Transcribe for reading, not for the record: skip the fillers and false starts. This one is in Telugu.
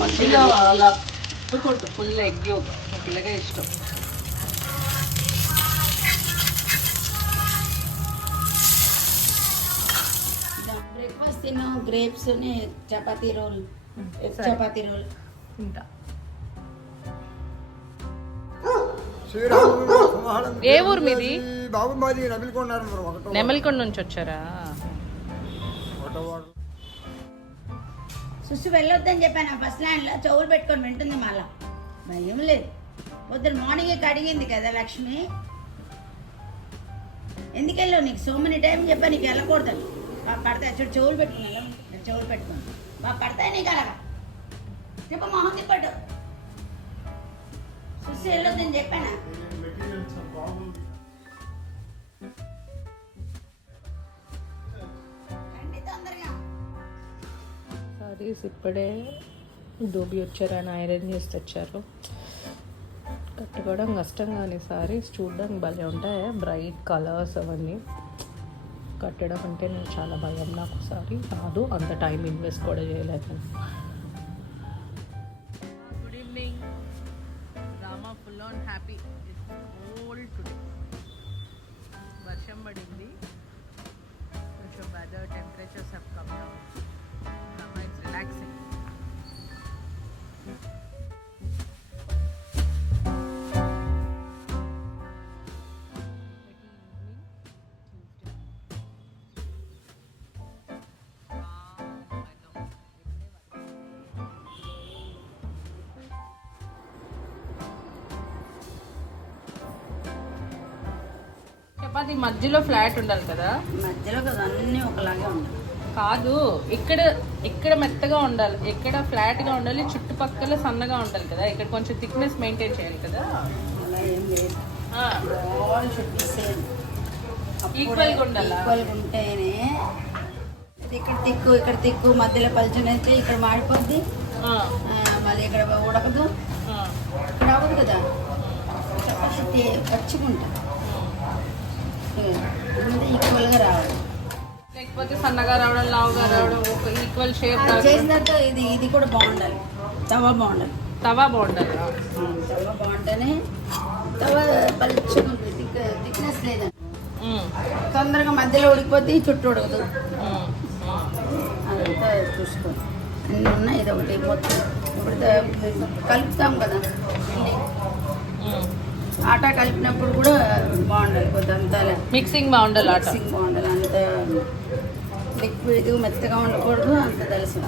మంచిగా అలా ఫుల్ ఎగ్ పిల్లగా ఇష్టం. బ్రేక్ఫాస్ట్ తిన్నాం, grapes chapati roll, chapati roll ఇంకా. ఏ ఊరు మీది? నెమలికొండ. నెమలికొండ నుంచి వచ్చారా? సుసు వెళ్ళొద్దని చెప్పాను. బస్ స్టాండ్లో చెవులు పెట్టుకొని వింటుంది. మళ్ళా భయం లేదు. పొద్దున మార్నింగే కడిగింది కదా లక్ష్మి. ఎందుకు వెళ్ళావు? నీకు సో మెనీ టైం చెప్పా నీకు వెళ్ళకూడదు. బాగా పడతాయి చూడు, చెవులు పెట్టుకున్నాను. చెవులు పెట్టుకుని బాగా పడతాయి నీకు అలాగా. చెప్ప మొహం తిప్పట్టు. సుసు వెళ్ళొద్దని చెప్పానా? సారీస్ ఇప్పుడే దోబి వచ్చారు, ఆయన ఐరన్ చేసి తెచ్చారు. కట్టుకోవడం కష్టం కానీ సారీస్ చూడడానికి భలే ఉంటాయి, బ్రైట్ కలర్స్ అవన్నీ. కట్టడం అంటే నేను చాలా భయం నాకు. సారీ రాదు, అంత టైం ఇన్వెస్ట్ కూడా చేయలేదు. Good evening. Rama full on happy. Cold today. వర్షం పడింది, కొంచెం weather temperatures have come down. Rama is relaxing. Chapati మధ్యలో ఫ్లాట్ ఉండాలి కదా? మధ్యలో కదా అన్నీ ఒకలాగే ఉండాలి. కాదు, ఇక్కడ ఇక్కడ మెత్తగా ఉండాలి, ఇక్కడ ఫ్లాట్ గా ఉండాలి, చుట్టుపక్కల సన్నగా ఉండాలి కదా. ఇక్కడ కొంచెం థిక్నెస్ మెయింటైన్ చేయాలి కదా. అలా ఏం లేదు. All should be same. Equal గా ఉండాలి. ఈక్వల్ గా ఉంటేనే ఇక్కడ తిక్కు ఇక్కడ తిక్కు మధ్యలో పలుచనైతే ఇక్కడ మాడిపోద్ది. మళ్ళీ ఇక్కడ ఉడకదు, ఇక్కడ అవ్వదు కదా. చపాతీ పచ్చిగుంటా ఈక్వల్గా రావాలి. లేకపోతే సన్నగా రావడం, లావుగా రావడం, ఒక ఈక్వల్ షేప్ చేసినట్టు ఇది కూడా బాగుండాలి. తవా బాగుండాలి. తవా బాగుండాలి. తవా బాగుంటేనే. తవా పలుచగా థిక్నెస్ లేదండి, తొందరగా మధ్యలో ఉడికిపోతే చుట్టూ ఉడకదు. అదంతా చూసుకోండి. అన్నీ ఉన్నాయి. ఇది ఒకటి మొత్తం ఇప్పుడు కలుపుతాం కదా, ఆటా కలిపినప్పుడు కూడా బాగుండాలి. కొద్దింతా మిక్సింగ్ బాగుండాలి, మిక్సింగ్ బాగుండాలి. అంత లిక్విడ్ మెత్తగా ఉండకూడదు, అంత తెలుసు.